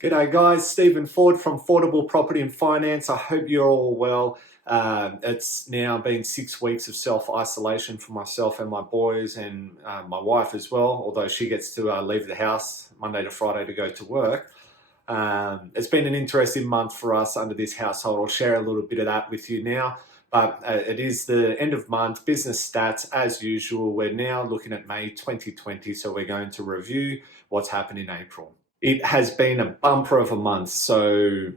G'day guys, Stephen Ford from Fordable Property and Finance. I hope you're all well. It's now been 6 weeks of self-isolation for myself and my boys and my wife as well, although she gets to leave the house Monday to Friday to go to work. It's been an interesting month for us under this household. I'll share a little bit of that with you now. But it is the end of month, business stats as usual. We're now looking at May 2020, so we're going to review what's happened in April. It has been a bumper of a month. So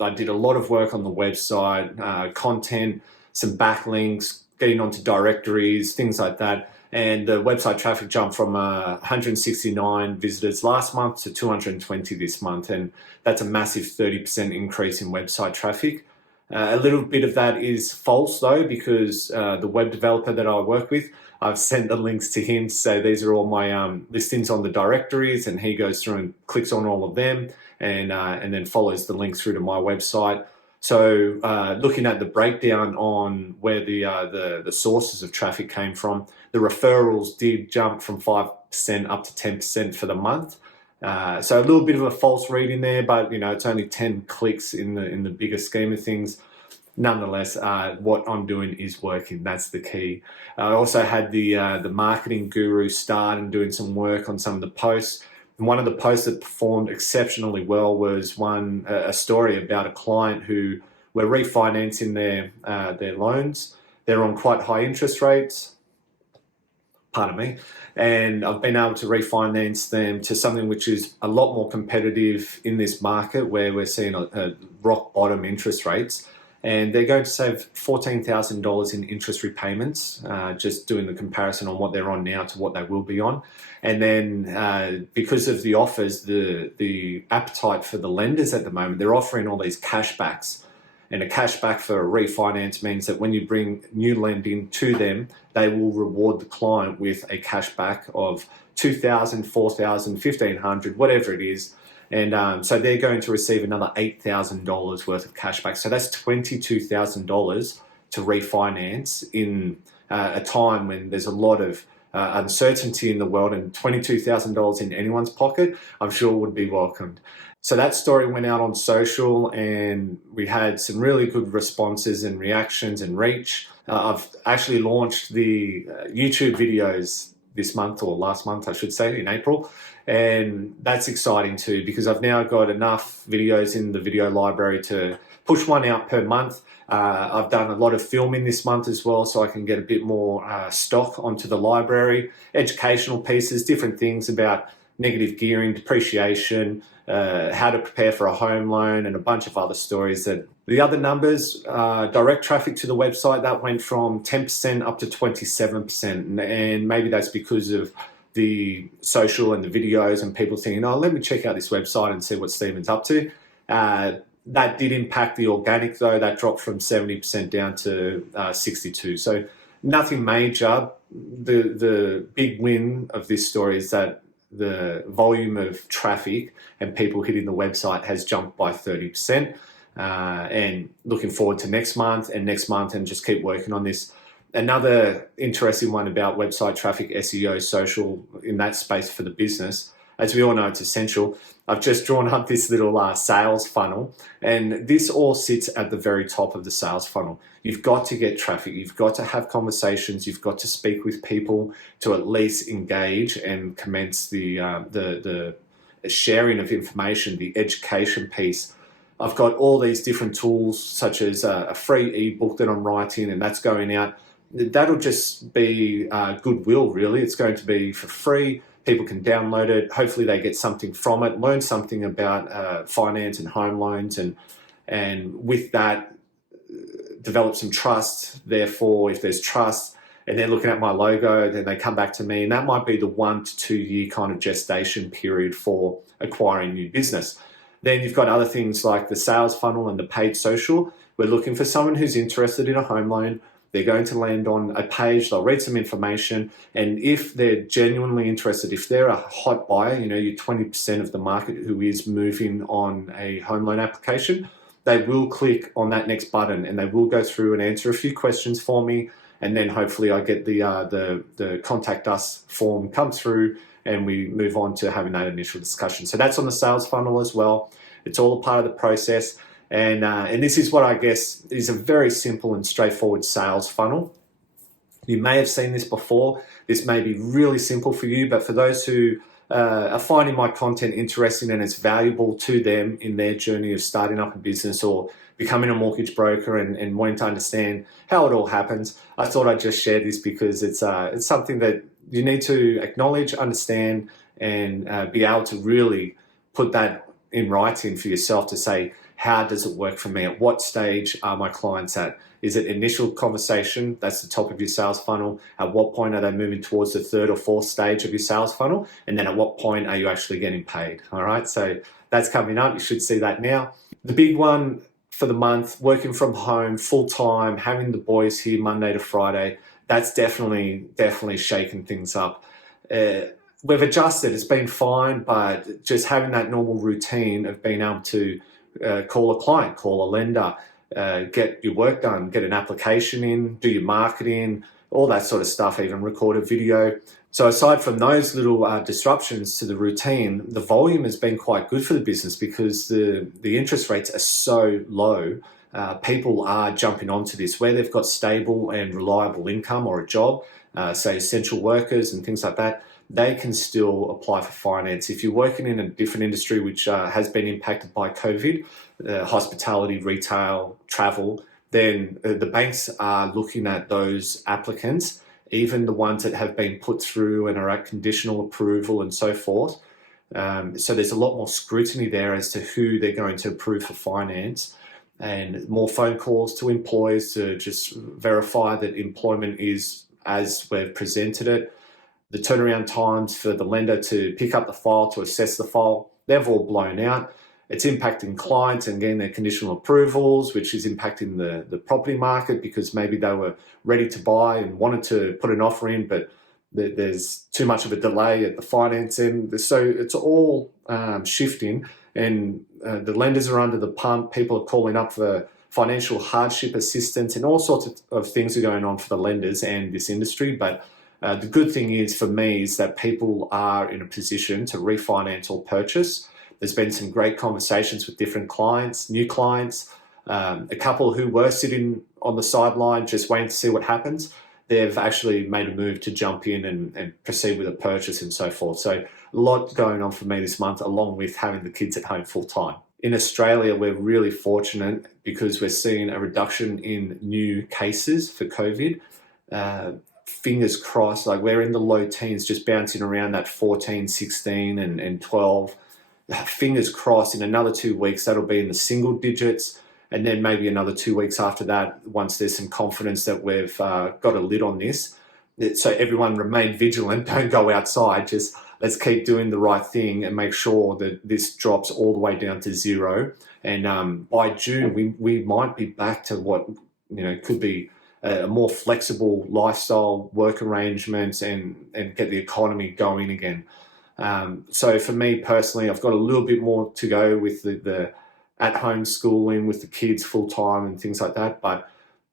I did a lot of work on the website, content, some backlinks, getting onto directories, things like that. And the website traffic jumped from 169 visitors last month to 220 this month. And that's a massive 30% increase in website traffic. A little bit of that is false though, because the web developer that I work with, I've sent the links to him to say these are all my listings on the directories, and he goes through and clicks on all of them and then follows the link through to my website. So looking at the breakdown on where the sources of traffic came from, the referrals did jump from 5% up to 10% for the month. So a little bit of a false read in there, but it's only 10 clicks in the bigger scheme of things. Nonetheless, what I'm doing is working. That's the key. I also had the marketing guru start and doing some work on some of the posts. And one of the posts that performed exceptionally well was a story about a client who were refinancing their loans. They're on quite high interest rates. Pardon me. And I've been able to refinance them to something which is a lot more competitive in this market where we're seeing a rock bottom interest rates. And they're going to save $14,000 in interest repayments, just doing the comparison on what they're on now to what they will be on. And then because of the offers, the appetite for the lenders at the moment, they're offering all these cashbacks. And a cashback for a refinance means that when you bring new lending to them, they will reward the client with a cashback of $2,000, $4,000, $1,500, whatever it is. And so they're going to receive another $8,000 worth of cashback. So that's $22,000 to refinance in a time when there's a lot of uncertainty in the world, and $22,000 in anyone's pocket, I'm sure would be welcomed. So that story went out on social and we had some really good responses and reactions and reach. I've actually launched the YouTube videos this month, or last month I should say, in April. And that's exciting too, because I've now got enough videos in the video library to push one out per month. I've done a lot of filming this month as well, so I can get a bit more stock onto the library, educational pieces, different things about negative gearing, depreciation, how to prepare for a home loan, and a bunch of other stories. That the other numbers, direct traffic to the website, that went from 10% up to 27%. And maybe that's because of the social and the videos and people thinking, oh, let me check out this website and see what Stephen's up to. That did impact the organic though. That dropped from 70% down to 62. So nothing major. The big win of this story is that the volume of traffic and people hitting the website has jumped by 30%. And looking forward to next month and just keep working on this. Another interesting one about website traffic, SEO, social, in that space for the business. As we all know, it's essential. I've just drawn up this little sales funnel, and this all sits at the very top of the sales funnel. You've got to get traffic. You've got to have conversations. You've got to speak with people to at least engage and commence the sharing of information, the education piece. I've got all these different tools, such as a free ebook that I'm writing, and that's going out. That'll just be goodwill, really. It's going to be for free. People can download it. Hopefully they get something from it, learn something about finance and home loans, and with that, develop some trust. Therefore, if there's trust and they're looking at my logo, then they come back to me, and that might be the 1 to 2 year kind of gestation period for acquiring new business. Then you've got other things like the sales funnel and the paid social. We're looking for someone who's interested in a home loan. They're going to land on a page, they'll read some information, and if they're genuinely interested, if they're a hot buyer, you're 20% of the market who is moving on a home loan application, they will click on that next button and they will go through and answer a few questions for me, and then hopefully I get the contact us form come through, and we move on to having that initial discussion. So that's on the sales funnel as well. It's all a part of the process. And this is what I guess is a very simple and straightforward sales funnel. You may have seen this before. This may be really simple for you, but for those who are finding my content interesting and it's valuable to them in their journey of starting up a business or becoming a mortgage broker and wanting to understand how it all happens, I thought I'd just share this because it's something that you need to acknowledge, understand, and be able to really put that in writing for yourself to say, how does it work for me? At what stage are my clients at? Is it initial conversation? That's the top of your sales funnel. At what point are they moving towards the third or fourth stage of your sales funnel? And then at what point are you actually getting paid? All right, so that's coming up. You should see that now. The big one for the month, working from home full time, having the boys here Monday to Friday, that's definitely shaking things up. We've adjusted, it's been fine, but just having that normal routine of being able to call a client, call a lender, get your work done, get an application in, do your marketing, all that sort of stuff, even record a video. So aside from those little disruptions to the routine, the volume has been quite good for the business because the interest rates are so low. People are jumping onto this where they've got stable and reliable income or a job, say essential workers and things like that. They can still apply for finance. If you're working in a different industry which has been impacted by COVID, hospitality, retail, travel, then the banks are looking at those applicants, even the ones that have been put through and are at conditional approval and so forth. So there's a lot more scrutiny there as to who they're going to approve for finance, and more phone calls to employers to just verify that employment is as we've presented it. The turnaround times for the lender to pick up the file, to assess the file, they've all blown out. It's impacting clients and getting their conditional approvals, which is impacting the property market because maybe they were ready to buy and wanted to put an offer in, but there's too much of a delay at the finance end. So it's all shifting, and the lenders are under the pump. People are calling up for financial hardship assistance, and all sorts of things are going on for the lenders and this industry. But the good thing is for me is that people are in a position to refinance or purchase. There's been some great conversations with different clients, new clients, a couple who were sitting on the sideline just waiting to see what happens. They've actually made a move to jump in and proceed with a purchase and so forth. So a lot going on for me this month, along with having the kids at home full time. In Australia, we're really fortunate because we're seeing a reduction in new cases for COVID. Fingers crossed, like we're in the low teens, just bouncing around that 14, 16 and 12. Fingers crossed in another 2 weeks, that'll be in the single digits. And then maybe another 2 weeks after that, once there's some confidence that we've got a lid on this. So everyone remain vigilant, don't go outside, just let's keep doing the right thing and make sure that this drops all the way down to zero. And by June, we might be back to what could be a more flexible lifestyle, work arrangements, and get the economy going again. So for me personally, I've got a little bit more to go with the at-home schooling with the kids full-time and things like that. But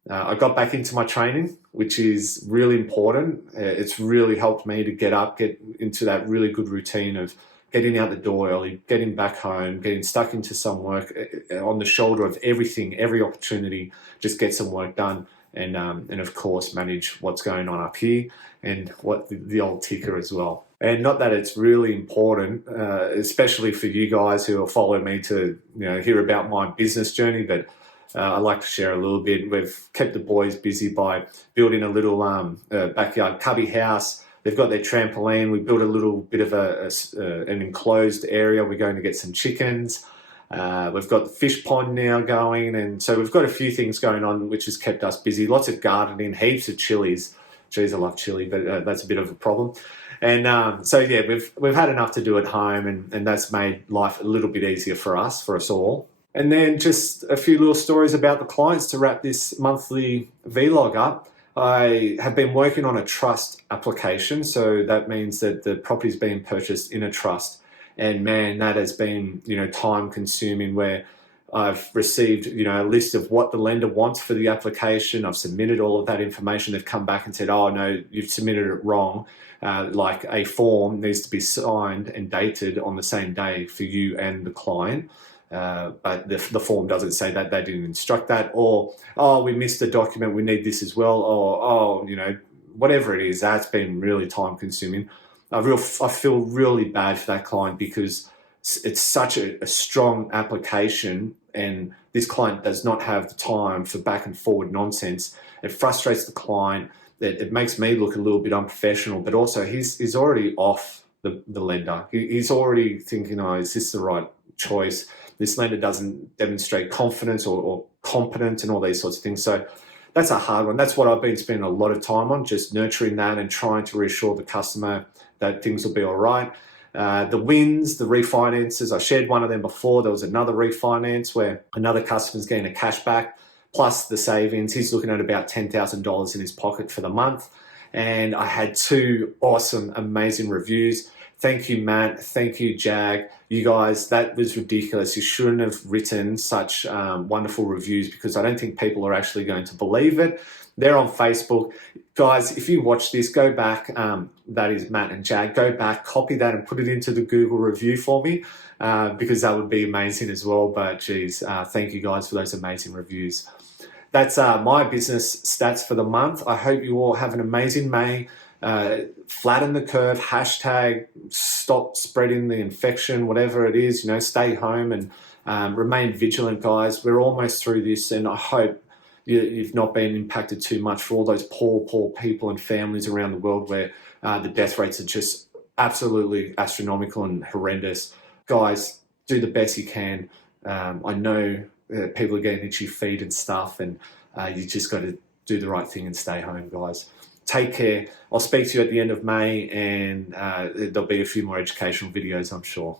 I got back into my training, which is really important. It's really helped me to get into that really good routine of getting out the door early, getting back home, getting stuck into some work on the shoulder of everything, every opportunity, just get some work done. And of course, manage what's going on up here and what the old ticker as well. And not that it's really important, especially for you guys who are following me to hear about my business journey, but I like to share a little bit. We've kept the boys busy by building a little backyard cubby house. They've got their trampoline. We built a little bit of an enclosed area. We're going to get some chickens. We've got the fish pond now going, and so we've got a few things going on which has kept us busy. Lots of gardening, heaps of chilies. Geez, I love chili, but that's a bit of a problem. And so yeah, we've had enough to do at home, and that's made life a little bit easier for us all. And then just a few little stories about the clients to wrap this monthly vlog up. I have been working on a trust application, so that means that the property's being purchased in a trust. And man, that has been time consuming, where I've received, a list of what the lender wants for the application. I've submitted all of that information. They've come back and said, oh no, you've submitted it wrong. Like a form needs to be signed and dated on the same day for you and the client. But the form doesn't say that, they didn't instruct that, or, oh, we missed the document, we need this as well, or, oh, whatever it is, that's been really time consuming. I feel really bad for that client because it's such a strong application, and this client does not have the time for back and forward nonsense. It frustrates the client. It makes me look a little bit unprofessional, but also he's already off the lender. He's already thinking, oh, is this the right choice? This lender doesn't demonstrate confidence or competence and all these sorts of things. So that's a hard one. That's what I've been spending a lot of time on, just nurturing that and trying to reassure the customer that things will be all right. The wins, the refinances, I shared one of them before. There was another refinance where another customer's getting a cashback plus the savings. He's looking at about $10,000 in his pocket for the month. And I had 2 awesome, amazing reviews. Thank you, Matt. Thank you, Jag. You guys, that was ridiculous. You shouldn't have written such wonderful reviews, because I don't think people are actually going to believe it. They're on Facebook. Guys, if you watch this, go back. That is Matt and Jag. Go back, copy that and put it into the Google review for me, because that would be amazing as well. But geez, thank you guys for those amazing reviews. That's my business stats for the month. I hope you all have an amazing May. Flatten the curve, hashtag stop spreading the infection, whatever it is, stay home and remain vigilant, guys. We're almost through this, and I hope you've not been impacted too much for all those poor people and families around the world where the death rates are just absolutely astronomical and horrendous. Guys, do the best you can. I know people are getting itchy feet and stuff, and you just got to do the right thing and stay home, guys. Take care. I'll speak to you at the end of May, and there'll be a few more educational videos, I'm sure.